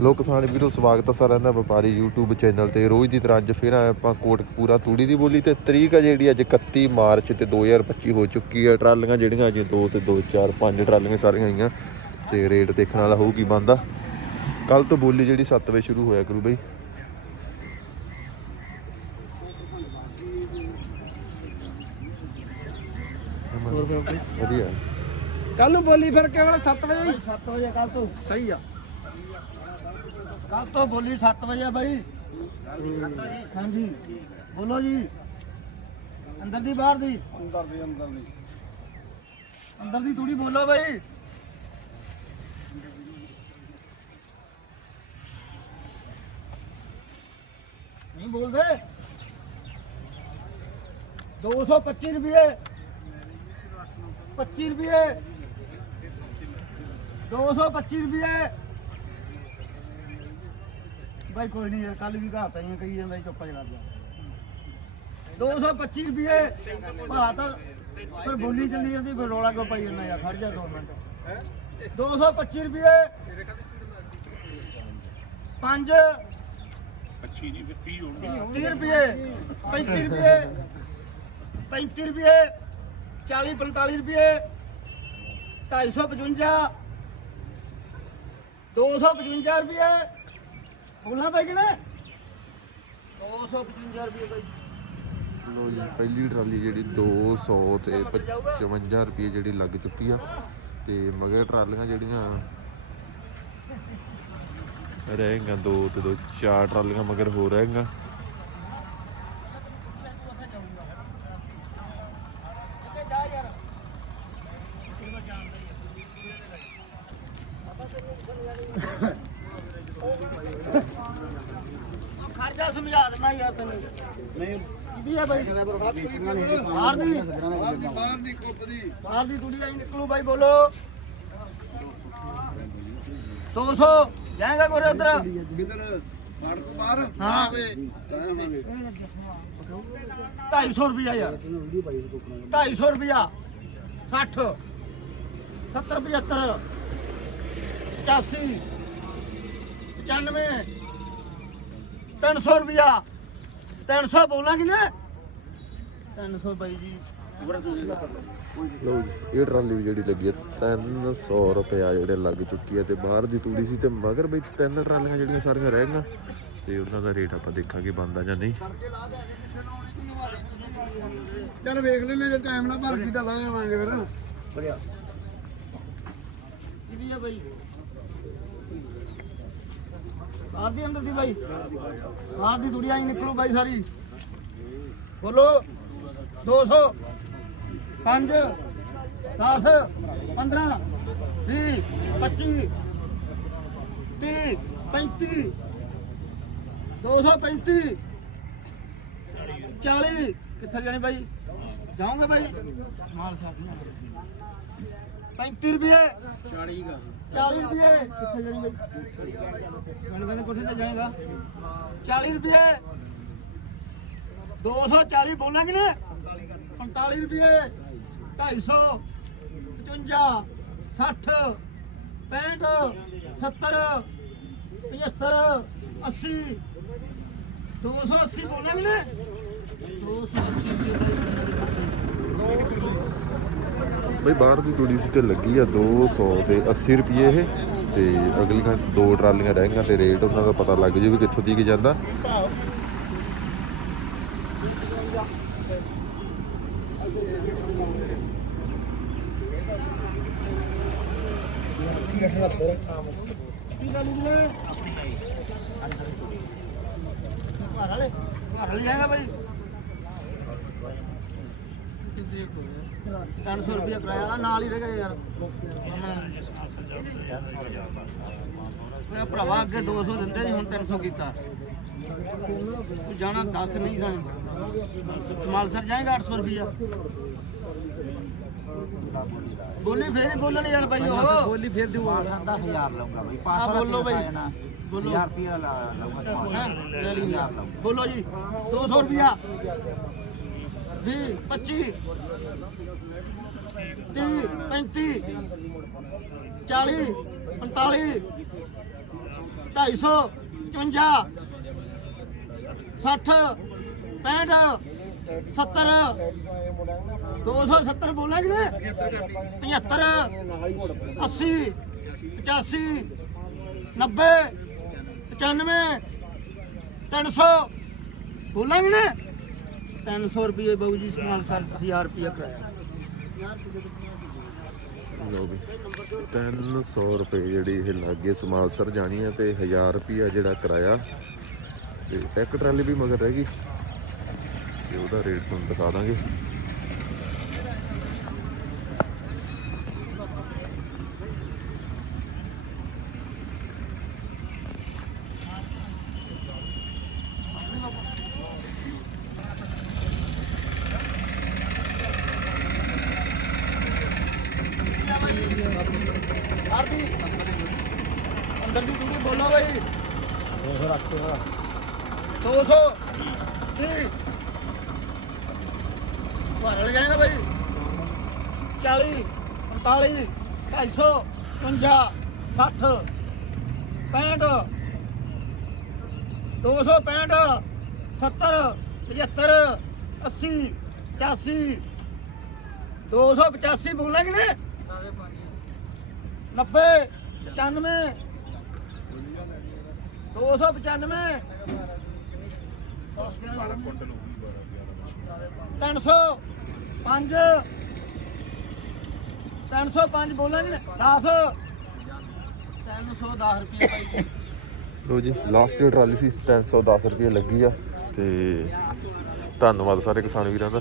ਲੋਕ ਕਿਸਾਨ ਵੀਰੋ ਸਵਾਗਤ ਹੈ ਸਾਰਿਆਂ ਦਾ ਵਪਾਰੀ YouTube ਚੈਨਲ ਤੇ। ਰੋਜ਼ ਦੀ ਤਰ੍ਹਾਂ ਅੱਜ ਫਿਰ ਆਏ ਆਪਾਂ ਕੋਟਕਪੂਰਾ ਤੂੜੀ ਦੀ ਬੋਲੀ ਤੇ। ਤਰੀਕ ਹੈ ਜਿਹੜੀ ਅੱਜ 31 ਮਾਰਚ ਤੇ 2025 ਹੋ ਚੁੱਕੀ ਹੈ ਟਰਾਲੀਆਂ ਜਿਹੜੀਆਂ ਅਜੇ 2 ਤੇ 2 4 5 ਟਰਾਲੀਆਂ ਸਾਰੀਆਂ ਆਈਆਂ। ਤੇ ਰੇਟ ਦੇਖਣ ਵਾਲਾ ਹੋਊ ਕੀ ਬੰਦਾ। ਕੱਲ ਤੋਂ ਬੋਲੀ ਜਿਹੜੀ 7 ਵਜੇ ਸ਼ੁਰੂ ਹੋਇਆ ਕਰੂ ਬਈ। ਵਧੀਆ। ਕੱਲ ਨੂੰ ਬੋਲੀ ਫਿਰ ਕੇਵਲ 7 ਵਜੇ? 7 ਵਜੇ ਕੱਲ ਤੋਂ। ਸਹੀ ਆ। ਕੱਲ ਤੋਂ ਬੋਲੀ 7 ਵਜੇ ਬਾਈ। ਹਾਂਜੀ। ਬੋਲੋ ਜੀ। ਅੰਦਰ ਦੀ ਬਾਹਰ ਦੀ? ਅੰਦਰ ਦੀ ਅੰਦਰ ਦੀ। ਅੰਦਰ ਦੀ ਤੂੜੀ ਬੋਲੋ ਬਾਈ। ਨਹੀਂ ਬੋਲਦੇ? 225 ਰੁਪਏ। 25 ਰੁਪਏ। 225 ਰੁਪਏ। ਬਾਈ ਕੋਈ ਨਹੀਂ ਯਾਰ ਕੱਲ ਵੀ ਘਾਟ ਆਈਆਂ ਕਹੀ ਜਾਂਦਾ ਸੀ, ਚੁੱਪ ਜਿਹਾ ਕਰ ਜਾ 225 ਰੁਪਏ ਭਾ ਤਾਂ ਫਿਰ ਬੋਲੀ ਚੱਲੀ ਜਾਂਦੀ ਫਿਰ ਰੋਲਾ ਕਿਉਂ ਪਾਈ ਜਾਂਦਾ ਯਾਰ ਖੜ ਜਾ ਦੋ ਮਿੰਟ। 225 ਰੁਪਏ 5 ਅੱਛੀ ਨਹੀਂ ਫਿਰ 30 ਹੋਣਗੇ। 30 ਰੁਪਏ 35 ਰੁਪਏ 35 ਰੁਪਏ 40 45 ਰੁਪਏ 255 255 ਰੁਪਏ ਬੋਲਣਾ ਪੈ ਕਿਨੇ 255 ਰੁਪਏ ਬਾਈ। ਲੋ ਜੀ ਪਹਿਲੀ ਟਰਾਲੀ ਜਿਹੜੀ 200 ਤੇ 55 ਰੁਪਏ ਜਿਹੜੀ ਲੱਗ ਚੁੱਕੀ ਆ। ਤੇ ਮਗਰ ਟਰਾਲੀਆਂ ਜਿਹੜੀਆਂ ਰਹੇਗਾ ਦੋ ਤੇ ਦੋ ਚਾਰ ਟਰਾਲੀਆਂ ਮਗਰ ਹੋ ਰਹੇਗਾ ਜਾ ਯਾਰ। ਖਰਚਾ ਸਮਝਾ ਦਿੰਦਾ ਯਾਰ ਤੈਨੂੰ। ਨਹੀਂ ਇਹਦੀ ਹੈ ਬਾਈ? ਬਾਹਰ ਦੀ ਬਾਹਰ ਦੀ। ਬਾਹਰ ਦੀ ਕੁੱਪ ਦੀ। ਬਾਹਰ ਦੀ ਤੁੜੀ ਆਈ ਨਿਕਲੂ ਬਾਈ ਬੋਲੋ। 200 ਜਾਏਗਾ ਕੋਰੇ ਉਧਰ। ਕਿਧਰ? ਮਾਰ ਤੋਂ ਬਾਹਰ ਹਾਂ ਜਾਵਾਂਗੇ। 250 ਰੁਪਿਆ ਯਾਰ। 250 ਰੁਪਿਆ 60 70 75 85 95 300 ਰੁਪਿਆ 300 ਬੋਲਾਂਗੇ ਨਾ 300 ਬਾਈ ਜੀ। ਲਓ ਜੀ ਇਹ ਟਰਾਲੀ ਵੀ ਜਿਹੜੀ ਲੱਗੀ ਹੈ 300 ਰੁਪਇਆ ਜਿਹੜੇ ਲੱਗ ਚੁੱਕੀ ਹੈ ਤੇ ਬਾਹਰ ਦੀ ਤੂੜੀ ਸੀ ਤੇ ਮਗਰ ਬਈ ਤਿੰਨ ਟਰਾਲੀਆਂ ਜਿਹੜੀਆਂ ਸਾਰੀਆਂ ਰਹਿ ਗਈਆਂ ਤੇ ਉਹਨਾਂ ਦਾ ਰੇਟ ਆਪਾਂ ਦੇਖਾਂਗੇ ਬੰਦਾ ਜਾਂ ਨਹੀਂ। ਚੱਲ ਵੇਖ ਲੈਨੇ ਜੇ ਟਾਈਮ ਨਾਲ ਭਰ ਗਈ ਤਾਂ ਲੈ ਆਵਾਂਗੇ ਫਿਰ। ਇਹ ਵੀ ਆ ਬਾਈ? ਬਾਹਰ ਦੀ ਅੰਦਰ ਦੀ ਬਾਈ। ਬਾਹਰ ਦੀ ਦੁਨੀਆ ਹੀ ਨਿਕਲੂ ਬਾਈ ਸਾਰੀ। ਬੋਲੋ। 200 5 10 15 20 25 30 35 235 40 ਕਿੱਥੇ ਜਾਣੀ ਬਾਈ? ਜਾਓਗੇ ਬਾਈ? ਮਾਲ ਸਾਥ 35 ਰੁਪਏ। 40 ਦਾ 40 ਰੁਪਏ। ਕਿੱਥੇ ਜਾਣੀ ਮੈਨੂੰ ਕਹਿੰਦੇ ਕੋਠੇ ਤੇ ਜਾਏਗਾ। 40 ਰੁਪਏ। 240 ਬੋਲਾਂਗੇ ਨਾ 45 ਰੁਪਏ। 250 55 60 65 70 75 80 280 ਬੋਲਾਂਗੇ ਨਾ 280 ਬਈ ਬਾਹਰ ਦੀ ਤੂੜੀ ਸੀ ਤੇ ਲੱਗੀ ਆ 200 ਤੇ 80 ਰੁਪਏ ਇਹ। ਤੇ ਅਗਲੀਆਂ ਦੋ ਟਰਾਲੀਆਂ ਰਹਿ ਤੇ ਰੇਟ ਉਹਨਾਂ ਦਾ ਪਤਾ ਲੱਗ ਜੂ ਵੀ ਕਿੱਥੋਂ ਦੀ ਕੀ ਜਾਂਦਾ। ਘਰ ਵਾਲੇ ਘਰ ਵਾਲੇ ਜਾਏਗਾ ਬਾਈ 300 ਰੁਪਏ ਕਿਰਾਇਆ ਨਾਲ ਹੀ ਰਹਿ ਗਿਆ ਯਾਰ। ਭਰਾਵਾ ਅੱਗੇ 200 ਦਿੰਦੇ ਸੀ ਹੁਣ 300 ਕੀਤਾ। ਤੂੰ ਜਾਣਾ 10 ਨਹੀਂ ਜਾਣਾ। ਸਮਾਲ ਸਰ ਜਾਏਗਾ 800 ਰੁਪਿਆ ਬੋਲੀ ਫੇਰ ਹੀ ਬੋਲਣ ਯਾਰ ਬਾਈ ਉਹ। ਬੋਲੀ ਫਿਰ ਦਿਓ। ਦਾ 1000 ਲਊਗਾ ਬਾਈ ਆ ਬੋਲੋ ਬਾਈ। ਬੋਲੋ। 1000 ਰੁਪਿਆ ਲਊਗਾ ਹੈਂ? ਲੈ ਲਈ। ਯਾਰ ਬੋਲੋ ਜੀ 200 ਰੁਪਿਆ 20 25 30 35 40 45 250 55 60 65 70 270 ਬੋਲਾਂਗੇ ਨੇ 75 80 85 90 95 300 ਬੋਲਾਂਗੇ ਨੇ 300 ਰੁਪਏ ਬਾਬੂ ਜੀ ਸਮਾਨ ਸਰ 1000 ਰੁਪਏ ਕਰਾਇਆ। ਲਓ ਵੀ 300 ਰੁਪਏ ਜਿਹੜੀ ਇਹ ਲੱਗੇ ਸਮਾਲਸਰ ਜਾਣੀ ਹੈ ਤੇ 1000 ਰੁਪਿਆ ਜਿਹੜਾ ਕਿਰਾਇਆ। ਤੇ ਇੱਕ ਟਰਾਲੀ ਵੀ ਮਗਰ ਰਹਿ ਗਈ। ਤੇ ਉਹਦਾ ਰੇਟ ਤੁਹਾਨੂੰ ਦਿਖਾ ਦਾਂਗੇ ਆਰਦੀ ਅੰਦਰ ਦੀ ਦੂਰੀ ਬੋਲੋ ਬਈ 200 30 ਮਾਰ ਲੈ ਜਾਏਗਾ ਬਈ? 40 45 250 50 60 65 265 70 75 80 85 285 ਬੋਲਾਂਗੇ ਨੇ 90 95 295 300 5 305 ਬੋਲਾਂਗੇ 10 310 ਰੁਪਏ ਭਾਈ ਜੀ। ਲੋ ਜੀ ਲਾਸਟ ਟਰਾਲੀ ਸੀ 310 ਰੁਪਏ ਲੱਗੀ ਆ ਤੇ ਧੰਨਵਾਦ ਸਾਰੇ ਕਿਸਾਨ ਵੀਰਾਂ ਦਾ।